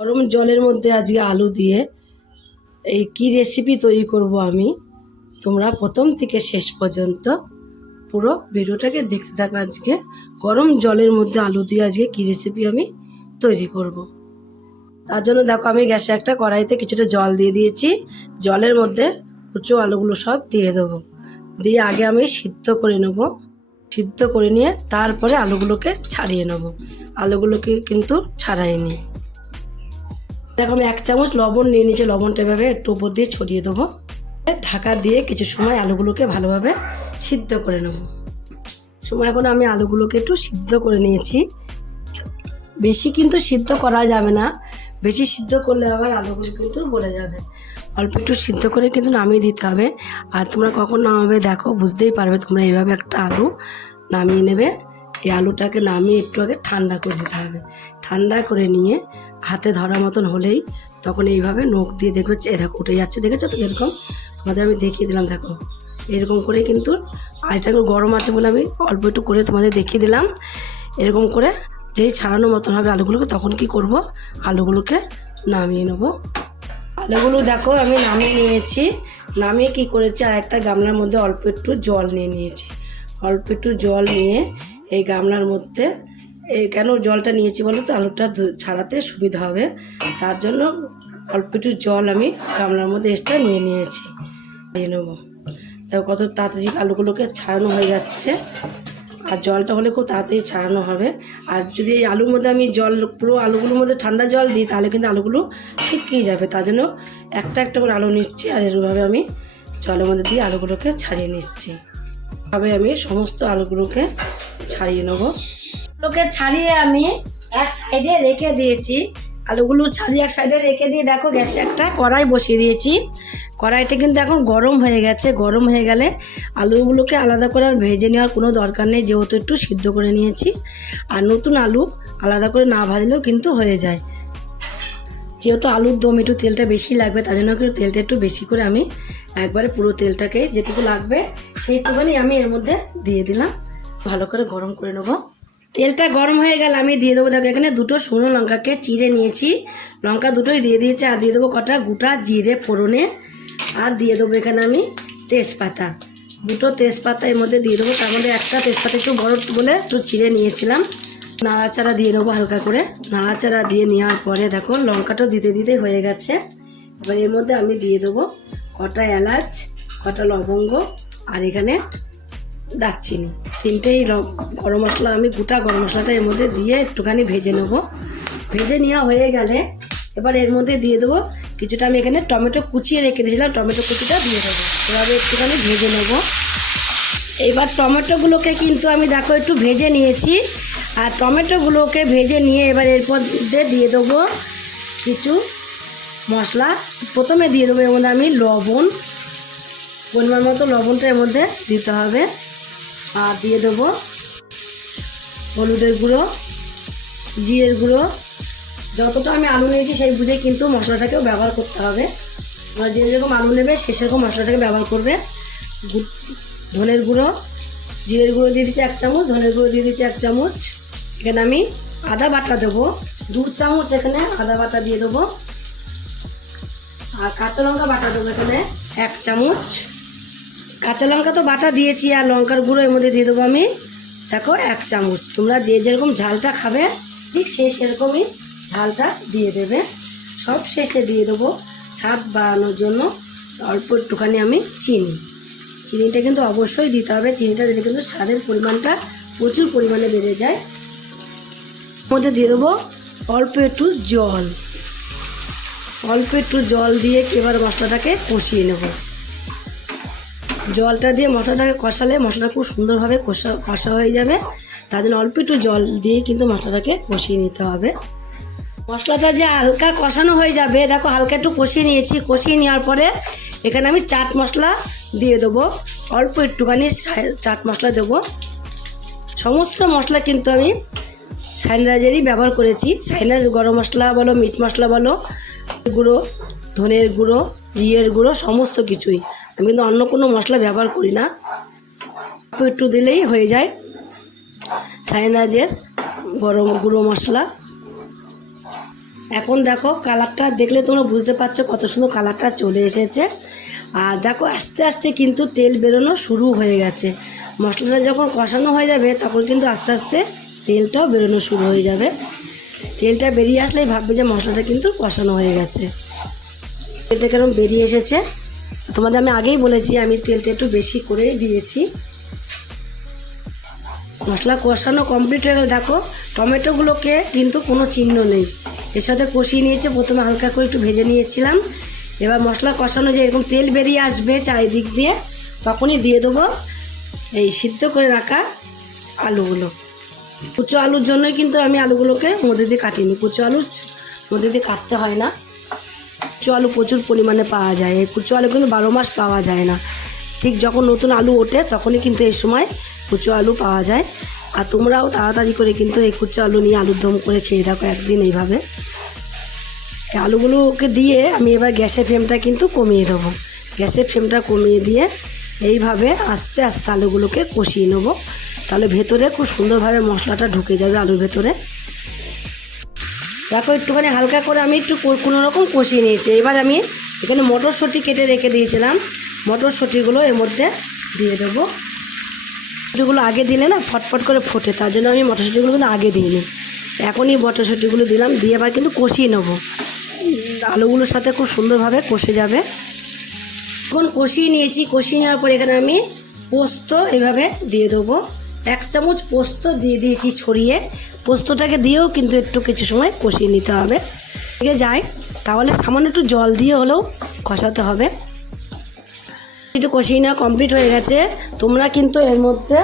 গরম জলের মধ্যে আজকে আলু দিয়ে এই কি রেসিপি তৈরি করব আমি, তোমরা প্রথম থেকে শেষ পর্যন্ত পুরো ভিডিওটাকে দেখতে থাকো। আজকে গরম জলের মধ্যে আলু দিয়ে আজকে কি রেসিপি আমি তৈরি করব। তার জন্য দেখো আমি গ্যাসে একটা কড়াইতে কিছুটা জল দিয়ে দিয়েছি। জলের মধ্যে কুচো আলুগুলো সব দিয়ে দেবো, দিয়ে আগে আমি সিদ্ধ করে নেব। সিদ্ধ করে নিয়ে তারপরে আলুগুলোকে ছাড়িয়ে নেব। আলুগুলোকে কিন্তু ছাড়াইনি। দেখো আমি 1 চামচ লবণ নিয়ে নিয়েছি। লবণটা এভাবে একটু উপর দিয়ে ছড়িয়ে দেবো। ঢাকা দিয়ে কিছু সময় আলুগুলোকে ভালোভাবে সিদ্ধ করে নেব। এখন আমি আলুগুলোকে একটু সিদ্ধ করে নিয়েছি। বেশি কিন্তু সিদ্ধ করা যাবে না, বেশি সিদ্ধ করলে আবার আলুগুলো কিন্তু গলে যাবে। অল্প একটু সিদ্ধ করে কিন্তু নামিয়ে দিতে হবে। আর তোমরা কখন নামাবে দেখো, বুঝতেই পারবে। তোমরা এইভাবে একটা আলু নামিয়ে নেবে। এই আলুটাকে নামিয়ে একটু আগে ঠান্ডা করে দিতে হবে। ঠান্ডা করে নিয়ে হাতে ধরা মতন হলেই তখন এইভাবে নখ দিয়ে দেখবে, দেখো উঠে যাচ্ছে, দেখেছো তো? এরকম তোমাদের আমি দেখিয়ে দিলাম। দেখো এরকম করেই কিন্তু, আর এটা গরম আছে বলে আমি অল্প একটু করে তোমাদের দেখিয়ে দিলাম। এরকম করে যেই ছাড়ানো মতন হবে আলুগুলোকে, তখন কি করব, আলুগুলোকে নামিয়ে নেব। আলুগুলো দেখো আমি নামিয়ে নিয়েছি। নামিয়ে কি করেছি, আর একটা গামলার মধ্যে অল্প একটু জল নিয়ে নিয়েছি। অল্প একটু জল নিয়ে এই গামলার মধ্যে, কেন জলটা নিয়েছি বলো তো, আলুটা ছাড়াতে সুবিধা হবে, তার জন্য অল্প একটু জল আমি গামলার মধ্যে এক্সট্রা নিয়ে নিয়েছি। নিয়ে নেবো। তাও কত তাড়াতাড়ি আলুগুলোকে ছাড়ানো হয়ে যাচ্ছে। আর জলটা হলে খুব তাড়াতাড়ি ছাড়ানো হবে। আর যদি এই আলুর মধ্যে আমি জল, পুরো আলুগুলোর মধ্যে ঠান্ডা জল দিই, তাহলে কিন্তু আলুগুলো ঠিকই যাবে। তার জন্য একটা একটা করে আলু নিচ্ছি, আর এরভাবে আমি জলের মধ্যে দিয়ে আলুগুলোকে ছাড়িয়ে নিচ্ছি। তবে আমি সমস্ত আলুগুলোকে ছাড়িয়ে নেবো। আলুগুলোকে ছাড়িয়ে আমি এক সাইডে রেখে দিয়েছি। আলুগুলো ছাড়িয়ে এক সাইডে রেখে দিয়ে দেখো গ্যাসে একটা কড়াই বসিয়ে দিয়েছি। কড়াইটা কিন্তু এখন গরম হয়ে গেছে। গরম হয়ে গেলে আলুগুলোকে আলাদা করে আর ভেজে নেওয়ার কোনো দরকার নেই, যেহেতু একটু সিদ্ধ করে নিয়েছি। আর নতুন আলু আলাদা করে না ভাজলেও কিন্তু হয়ে যায়। যেহেতু আলুর দম একটু তেলটা বেশি লাগবে, তার জন্য কিন্তু তেলটা একটু বেশি করে আমি একবারে পুরো তেলটাকে যেটুকু লাগবে সেইটুকুনি আমি এর মধ্যে দিয়ে দিলাম। ভালো করে গরম করে নেবো। তেলটা গরম হয়ে গেলে আমি দিয়ে দেবো, দেখো এখানে দুটো শুকনো লঙ্কাকে চিড়ে নিয়েছি। লঙ্কা দুটোই দিয়ে দিয়েছি। আর দিয়ে দেবো কটা গোটা জিরে ফোড়নে। আর দিয়ে দেবো এখানে আমি তেজপাতা, দুটো তেজপাতা এর মধ্যে দিয়ে দেবো। তার মধ্যে একটা তেজপাতা একটু বড় বলে একটু চিড়ে নিয়েছিলাম। নাড়াচাড়া দিয়ে নেবো হালকা করে। নাড়াচাড়া দিয়ে নেওয়ার পরে দেখো লঙ্কাটাও দিতে দিতে হয়ে গেছে। এবার এর মধ্যে আমি দিয়ে দেবো কটা এলাচ, কটা লবঙ্গ, আর এখানে দারচিনি। তিনটেই গরম মশলা, আমি গোটা গরম মশলাটা এর মধ্যে দিয়ে একটুখানি ভেজে নেবো। ভেজে নেওয়া হয়ে গেলে এবার এর মধ্যে দিয়ে দেবো কিছুটা, আমি এখানে টমেটো কুচিয়ে রেখে দিয়েছিলাম, টমেটো কুচিটা দিয়ে দেবো। এভাবে একটুখানি ভেজে নেবো। এবার টমেটোগুলোকে কিন্তু আমি দেখো একটু ভেজে নিয়েছি। আর টমেটোগুলোকে ভেজে নিয়ে এবার এরপর দিয়ে দেবো কিছু মশলা। প্রথমে দিয়ে দেবো এর মধ্যে আমি লবণ, পরিমাণ মতো লবণটা এর মধ্যে দিতে হবে। আর দিয়ে দেবো হলুদের গুঁড়ো, জিরের গুঁড়ো। যতটা আমি আলু নিয়েছি সেই বুঝে কিন্তু মশলাটাকেও ব্যবহার করতে হবে। আর যে যেরকম আলু নেবে সে সেরকম মশলাটাকে ব্যবহার করবে। ধনের গুঁড়ো, জিরের গুঁড়ো দিয়ে দিচ্ছি 1 চামচ, ধনের গুঁড়ো দিয়ে দিচ্ছি 1 চামচ। এখানে আমি আদা বাটা দেবো 2 চামচ, এখানে আদা বাটা দিয়ে দেবো। আর কাঁচা লঙ্কা বাটা দেবো এখানে 1 চামচ। কাঁচা লঙ্কা তো বাটা দিয়েছি। আর লঙ্কার গুঁড়ো এর মধ্যে দিয়ে দেবো আমি দেখো 1 চামচ। তোমরা যে যেরকম ঝালটা খাবে ঠিক সেরকমই ঝালটা দিয়ে দেবে। সব শেষে দিয়ে দেবো স্বাদ বাড়ানোর জন্য অল্প একটুখানি আমি চিনি। চিনিটা কিন্তু অবশ্যই দিতে হবে। চিনিটা দিলে কিন্তু স্বাদের পরিমাণটা প্রচুর পরিমাণে বেড়ে যায়। মধ্যে দিয়ে দেবো অল্প একটু জল। অল্প একটু জল দিয়ে এবার মশলাটাকে কষিয়ে নেব। জলটা দিয়ে মশলাটাকে কষালে মশলা খুব সুন্দরভাবে কষা হয়ে যাবে। তার জন্য অল্প একটু জল দিয়ে কিন্তু মশলাটাকে কষিয়ে নিতে হবে। মশলাটা যে হালকা কষানো হয়ে যাবে, দেখো হালকা একটু কষিয়ে নিয়েছি। কষিয়ে নেওয়ার পরে এখানে আমি চাট মশলা দিয়ে দেবো, অল্প একটুখানি চাট মশলা দেবো। সমস্ত মশলা কিন্তু আমি সাইনরাইজেরই ব্যবহার করেছি। সাইনার গরম মশলা বলো, মিট মশলা বলো, গুঁড়ো, ধনের গুঁড়ো, জিরের গুঁড়ো, সমস্ত কিছুই। আমি কিন্তু অন্য কোনো মশলা ব্যবহার করি না। একটু দিলেই হয়ে যায় সাইনাজের গরম গুঁড়ো মশলা। এখন দেখো কালারটা দেখলে তোমরা বুঝতে পারছো কত সুন্দর কালারটা চলে এসেছে। আর দেখো আস্তে আস্তে কিন্তু তেল বেরোনো শুরু হয়ে গেছে। মশলাটা যখন কষানো হয়ে যাবে তখন কিন্তু আস্তে আস্তে তেলটাও বেরোনো শুরু হয়ে যাবে। তেলটা বেরিয়ে আসলেই ভাববে যে মশলাটা কিন্তু কষানো হয়ে গেছে। তেলটা কেরম বেরিয়ে এসেছে, তোমাদের আমি আগেই বলেছি আমি তেলটা একটু বেশি করে দিয়েছি। মশলা কষানো কমপ্লিট হয়ে গেলে দেখো টমেটোগুলোকে কিন্তু কোনো চিহ্ন নেই, এর সাথে কষিয়ে নিয়েছে। প্রথমে হালকা করে একটু ভেজে নিয়েছিলাম। এবার মশলা কষানো যে এরকম তেল বেরিয়ে আসবে চারিদিক দিয়ে, তখনই দিয়ে দেবো এই সিদ্ধ করে রাখা আলুগুলো। কুচো আলুর জন্যই কিন্তু আমি আলুগুলোকে মধ্যে দিয়ে কাটিনি, কুচো আলুর মধ্যে দিয়ে কাটতে হয় না। কুচো আলু প্রচুর পরিমাণে পাওয়া যায়, এই কুচো আলু কিন্তু 12 মাস পাওয়া যায় না। ঠিক যখন নতুন আলু ওঠে তখনই কিন্তু এই সময় কুচো আলু পাওয়া যায়। আর তোমরাও তাড়াতাড়ি করে কিন্তু এই কুচো আলু নিয়ে আলুর দম করে খেয়ে থাকো একদিন এইভাবে। আলুগুলোকে দিয়ে আমি এবার গ্যাসের ফ্লেমটা কিন্তু কমিয়ে দেবো। গ্যাসের ফ্লেমটা কমিয়ে দিয়ে এইভাবে আস্তে আস্তে আলুগুলোকে কষিয়ে নেবো, তাহলে ভেতরে খুব সুন্দরভাবে মশলাটা ঢুকে যাবে আলুর ভেতরে। দেখো একটুখানি হালকা করে আমি একটু কোনো রকম কষিয়ে নিয়েছি। এবার আমি এখানে মটরশুঁটি কেটে রেখে দিয়েছিলাম, মটরশুঁটিগুলো এর মধ্যে দিয়ে দেবো। মটরশুঁটিগুলো আগে দিলে না ফটফট করে ফোটে, তার জন্য আমি মটরশুঁটিগুলো কিন্তু আগে দিইনি। এখনই মটরশুঁটিগুলো দিলাম, দিয়ে এবার কিন্তু কষিয়ে নেবো। আলুগুলোর সাথে খুব সুন্দরভাবে কষে যাবে। এখন কষিয়ে নিয়েছি, কষিয়ে নেওয়ার পর এখানে আমি পোস্ত এভাবে দিয়ে দেবো। 1 চামচ পোস্ত দিয়ে দিয়েছি ছড়িয়ে। পোস্তটাকে দিয়েও কিন্তু একটু কিছু সময় কষিয়ে নিতে হবে। লেগে যায় তাহলে সামান্য একটু জল দিয়ে হলেও কষাতে হবে। একটু কষিয়ে নেওয়া কমপ্লিট হয়ে গেছে। তোমরা কিন্তু এর মধ্যে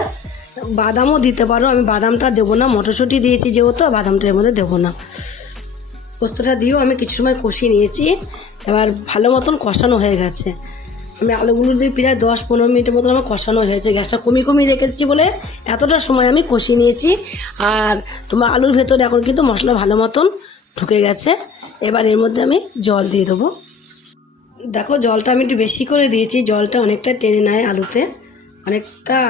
বাদামও দিতে পারো, আমি বাদামটা দেবো না, মটরশুঁটি দিয়েছি যেহেতু বাদামটা এর মধ্যে দেবো না। পোস্তটা দিয়েও আমি কিছু সময় কষিয়ে নিয়েছি। এবার ভালো মতন কষানো হয়ে গেছে। আমি আলুগুলো দিয়ে প্রায় 10-15 মিনিটের মতন আমার কষানো হয়েছে। গ্যাসটা কমিয়ে রেখেছি বলে এতটা সময় আমি কষিয়ে নিয়েছি। আর তোমার আলুর ভেতরে এখন কিন্তু মশলা ভালো মতন ঢুকে গেছে। এবার এর মধ্যে আমি জল দিয়ে দেবো। দেখো জলটা আমি একটু বেশি করে দিয়েছি, জলটা অনেকটা টেনে নেয় আলুতে,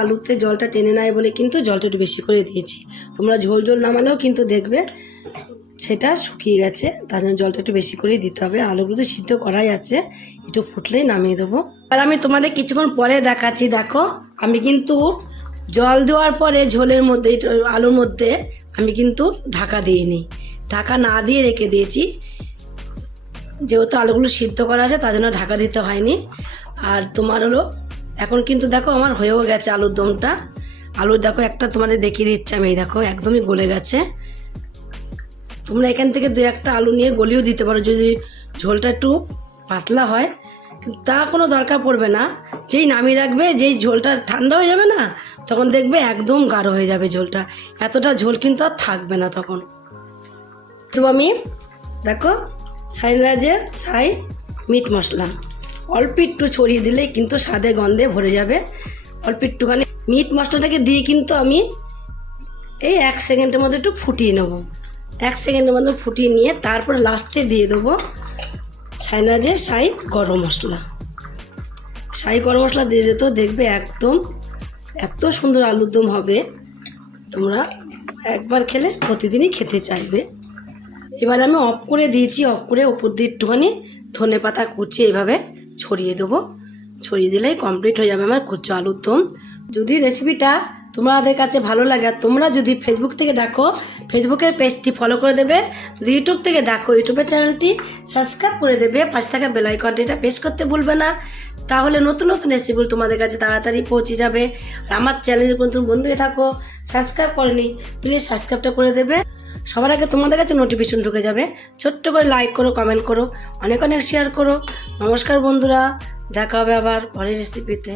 আলুতে জলটা টেনে নেয় বলে কিন্তু জলটা একটু বেশি করে দিয়েছি। তোমরা ঝোল নামালেও কিন্তু দেখবে সেটা শুকিয়ে গেছে, তার জন্য জলটা একটু বেশি করেই দিতে হবে। আলুগুলো তো সিদ্ধ করা যাচ্ছে, একটু ফুটলেই নামিয়ে দেবো। আর আমি তোমাদের কিছুক্ষণ পরে দেখাচ্ছি। দেখো আমি কিন্তু জল দেওয়ার পরে ঝোলের মধ্যে আলুর মধ্যে আমি কিন্তু ঢাকা দিইনি, ঢাকা না দিয়ে রেখে দিয়েছি। যেহেতু আলুগুলো সিদ্ধ করা আছে তার জন্য ঢাকা দিতে হয়নি। আর তোমার হলো এখন কিন্তু দেখো আমার হয়েও গেছে আলুর দমটা। আলুর দেখো একটা তোমাদের দেখিয়ে দিচ্ছি আমি, এই দেখো একদমই গলে গেছে। তোমরা এখান থেকে 2-1টা আলু নিয়ে গলিয়েও দিতে পারো যদি ঝোলটা একটু পাতলা হয়, তা কোনো দরকার পড়বে না। যেই নামিয়ে রাখবে, যেই ঝোলটা ঠান্ডা হয়ে যাবে না তখন দেখবে একদম গাঢ় হয়ে যাবে ঝোলটা, এতটা ঝোল কিন্তু আর থাকবে না তখন। তো আমি দেখো সাইরাজের সাই মিট মশলা অল্প একটু ছড়িয়ে দিলেই কিন্তু স্বাদে গন্ধে ভরে যাবে। অল্প একটুখানি মিট মশলাটাকে দিয়ে কিন্তু আমি এই 1 সেকেন্ডের মধ্যে একটু ফুটিয়ে নেবো। 1 সেকেন্ডের মধ্যে ফুটিয়ে নিয়ে তারপরে লাস্টে দিয়ে দেবো সাইরাজের সাই গরম মশলা। সাই গরম মশলা দিয়ে দিতেও দেখবে একদম এত সুন্দর আলুর দম হবে, তোমরা একবার খেলে প্রতিদিনই খেতে চাইবে। এবার আমি অফ করে দিয়েছি, অফ করে ওপর দিয়ে একটুখানি ধনেপাতা কুচি এইভাবে ছড়িয়ে দেবো। ছড়িয়ে দিলেই কমপ্লিট হয়ে যাবে আমার কুচো আলুর দম। যদি রেসিপিটা তোমাদের কাছে ভালো লাগে, আর তোমরা যদি ফেসবুক থেকে দেখো ফেসবুকের পেজটি ফলো করে দেবে, যদি ইউটিউব থেকে দেখো ইউটিউবের চ্যানেলটি সাবস্ক্রাইব করে দেবে, পাশে থাকা বেল আইকনটা প্রেস করতে ভুলবে না, তাহলে নতুন নতুন রেসিপিগুলো তোমাদের কাছে তাড়াতাড়ি পৌঁছে যাবে। আর আমার চ্যানেলে কোনো তুমি বন্ধু হয়ে থাকো সাবস্ক্রাইব করনি, প্লিজ সাবস্ক্রাইবটা করে দেবে, সবার আগে তোমাদের কাছে নোটিফিকেশন ঢুকে যাবে। ছোট্ট করে লাইক করো, কমেন্ট করো, অনেক শেয়ার করো। নমস্কার বন্ধুরা, দেখা হবে আবার পরের রেসিপিতে।